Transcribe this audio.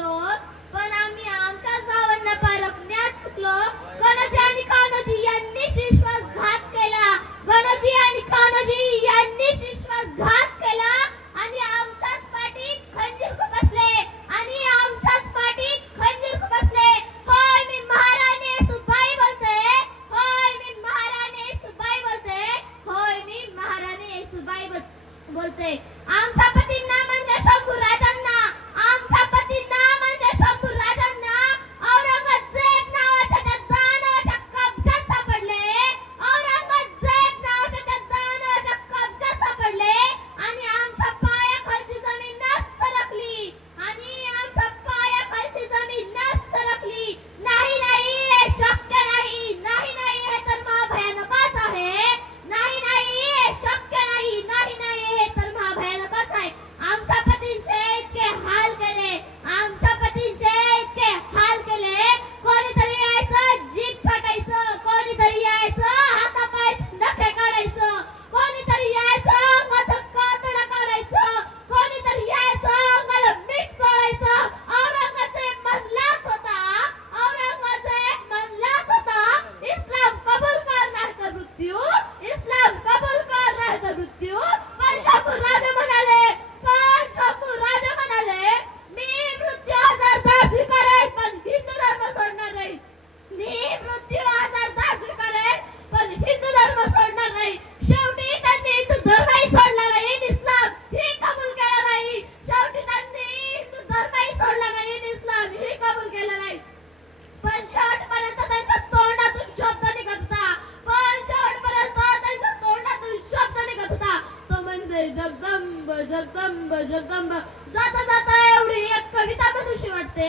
शिकलो, पण आम्ही आमच्याच भावांना पारखण्यात चुकलो. गणोजी आणि कान्होजी यांनीच विश्वासघात केला. गणोजी आणि कान्होजी यांनीच विश्वासघात केला आणि आमच्याच पाठीत खंजीर खुपसले आणि आमच्याच पाठीत खंजीर खुपसले. होय, मी महाराणी येसूबाई बोलते. होय, मी महाराणी येसूबाई बोलते. होय, मी महाराणी येसूबाई बोलते. आमच्या पतींना म्हणजे शंभूराजांना, आमच्या पतींना म्हणजे शंभूराजांना औरंगजेब नावाच्या त्या दानवाच्या कब्जात सापडले. औरंगजेब नावाच्या त्या दानवाच्या कब्जात सापडले आणि आमच्या पायाखालची जमीन नस सरकली आणि आमच्या पायाखालची जमीन नस सरकली. नाही नाही, हे शक्य नाही. नाही नाही, हे तर महाभयानकच आहे. नाही नाही, हे शक्य नाही. नाही नाही, हे तर महाभयानकच आहे. आमच्या पतींचे इतके हाल केले, आमच्या पतींचे इतके हाल केले. कोणीतरी यायचं जीभ छाटायचं, कोणीतरी यायचं हातापायाची नखे काढायचं, कोणीतरी यायचं अंगाचं कातडं काढायचं, कोणीतरी यायचं अंगाला मीठ चोळायचं. औरंगजेब म्हणलाच होता, औरंगजेब म्हणलाच होता, इस्लाम कबूल करणार तर मृत्यू, इस्लाम कबूल करणार तर मृत्यू. पण शंभूराजे म्हणाले, पण शंभूराजे म्हणाले, मी मृत्यू हजार स्वीकारेन पण हिंदू धर्म सोडणार नाही. मी मृत्यू हजार स्वीकारेन पण हिंदू धर्म सोडणार नाही. शेवटी त्यांनी हिंदू धर्मही सोडला नाही, इस्लाम ही कबूल केला नाही. शेवटी त्यांनी हिंदू धर्मही सोडला नाही, इस्लाम ही कबूल केला नाही. पण शेवटपर्यंत त्यांच्या तोंडातून शब्द निघत होता, पण शेवटपर्यंत त्यांच्या तोंडातून शब्द निघत होता. तो म्हणजे जगदंब जगदंब जगदंब. जाता जाता एवढी एक कविता म्हणूशी वाटते.